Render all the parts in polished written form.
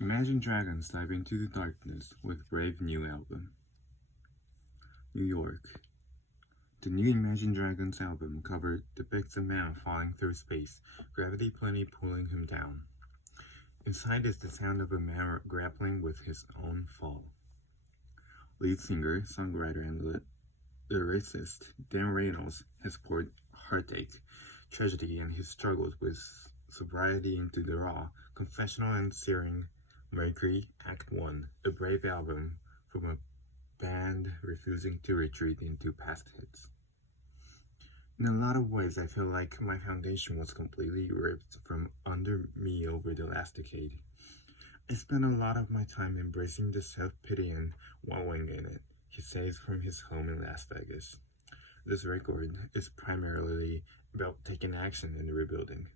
Imagine Dragons dive into the darkness with brave new album. New York. The new Imagine Dragons album cover depicts a man falling through space, gravity plenty pulling him down. Inside is the sound of a man grappling with his own fall. Lead singer, songwriter, and lyricist Dan Reynolds has poured heartache, tragedy, and his struggles with sobriety into the raw, confessional, and searing Mercury Act 1, a brave album from a band refusing to retreat into past hits. In a lot of ways, I feel like my foundation was completely ripped from under me over the last decade. I spent a lot of my time embracing the self-pity and wallowing in it, he says from his home in Las Vegas. This record is primarily about taking action and rebuilding.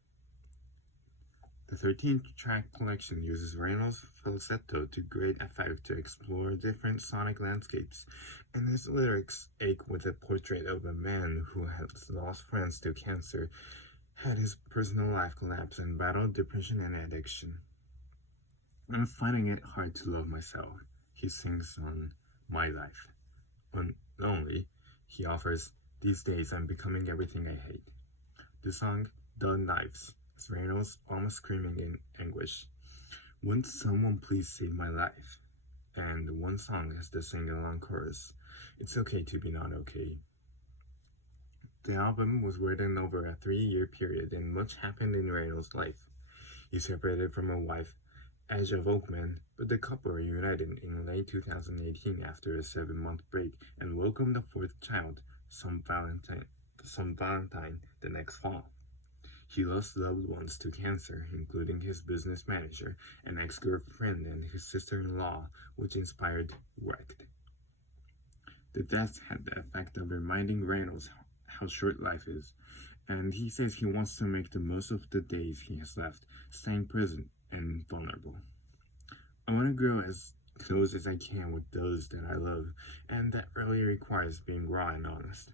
The 13-track collection uses Reynolds' falsetto to great effect to explore different sonic landscapes, and his lyrics ache with a portrait of a man who has lost friends to cancer, had his personal life collapse, and battled depression and addiction. I'm finding it hard to love myself, he sings on My Life. On Lonely, he offers, These days I'm becoming everything I hate. The song, The Knives, is Reynolds almost screaming in anguish. Won't someone please save my life? And one song has the sing-along chorus, It's okay to be not okay. The album was written over a 3-year period, and much happened in Reynolds' life. He separated from a wife, Aja Volkman, but the couple reunited in late 2018 after a 7-month break and welcomed a 4th child, some Valentine, the next fall. He lost loved ones to cancer, including his business manager, an ex-girlfriend, and his sister-in-law, which inspired Wrecked. The death had the effect of reminding Reynolds how short life is, and he says he wants to make the most of the days he has left, staying present and vulnerable. I want to grow as close as I can with those that I love, and that really requires being raw and honest.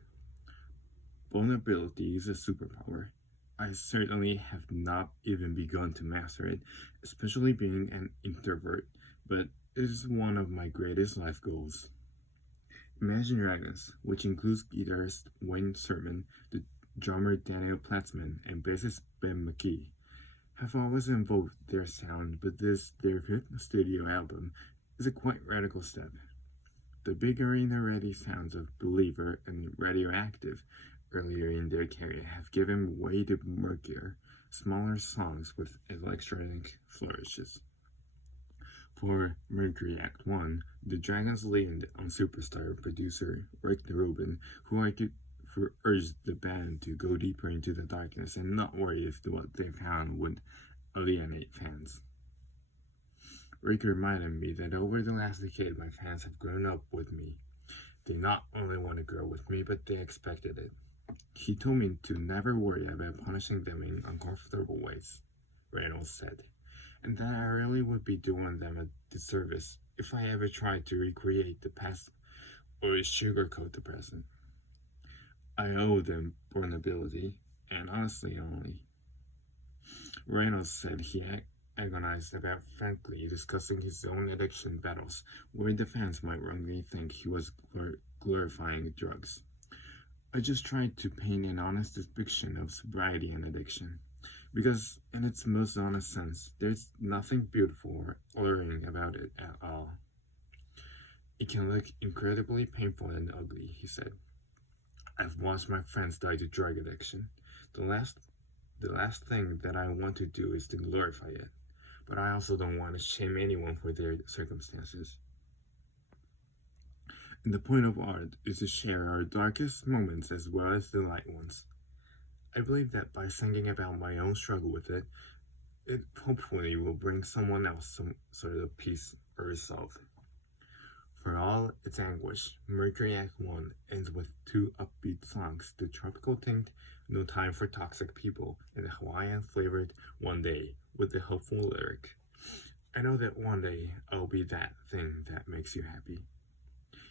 Vulnerability is a superpower. I certainly have not even begun to master it, especially being an introvert, but it is one of my greatest life goals. Imagine Dragons, which includes guitarist Wayne Sermon, the drummer Daniel Platzman, and bassist Ben McKee, have always involved their sound, but this, their 5th studio album, is a quite radical step. The big arena-ready sounds of Believer and Radioactive earlier in their career have given way to murkier, smaller songs with electronic flourishes. For Mercury Act 1, the Dragons leaned on superstar producer Rick Rubin, who urged the band to go deeper into the darkness and not worry if what they found would alienate fans. Rick reminded me that over the last decade my fans have grown up with me. They not only want to grow with me, but they expected it. He told me to never worry about punishing them in uncomfortable ways, Reynolds said, and that I really would be doing them a disservice if I ever tried to recreate the past or sugarcoat the present. I owe them vulnerability, and honestly only. Reynolds said he agonized about frankly discussing his own addiction battles, where the fans might wrongly think he was glorifying drugs. I just tried to paint an honest depiction of sobriety and addiction, because in its most honest sense, there's nothing beautiful or alluring about it at all. It can look incredibly painful and ugly, he said. I've watched my friends die to drug addiction. The last thing that I want to do is to glorify it, but I also don't want to shame anyone for their circumstances. And the point of art is to share our darkest moments as well as the light ones. I believe that by singing about my own struggle with it, it hopefully will bring someone else some sort of peace or resolve. For all its anguish, Mercury Act 1 ends with 2 upbeat songs, the tropical tint, No Time for Toxic People, and the Hawaiian-flavored One Day, with the hopeful lyric, I know that one day I'll be that thing that makes you happy.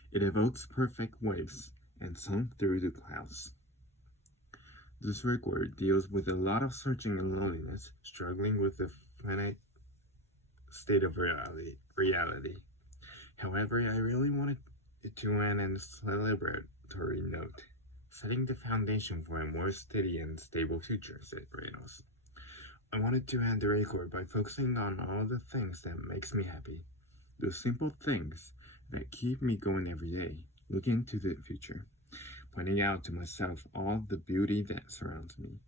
It evokes perfect waves and sung through the clouds. This record deals with a lot of searching and loneliness, struggling with the finite state of reality. However, I really wanted it to end on a celebratory note, setting the foundation for a more steady and stable future, said Reynolds. I wanted to end the record by focusing on all the things that makes me happy, those simple things that keep me going every day, looking to the future, pointing out to myself all the beauty that surrounds me.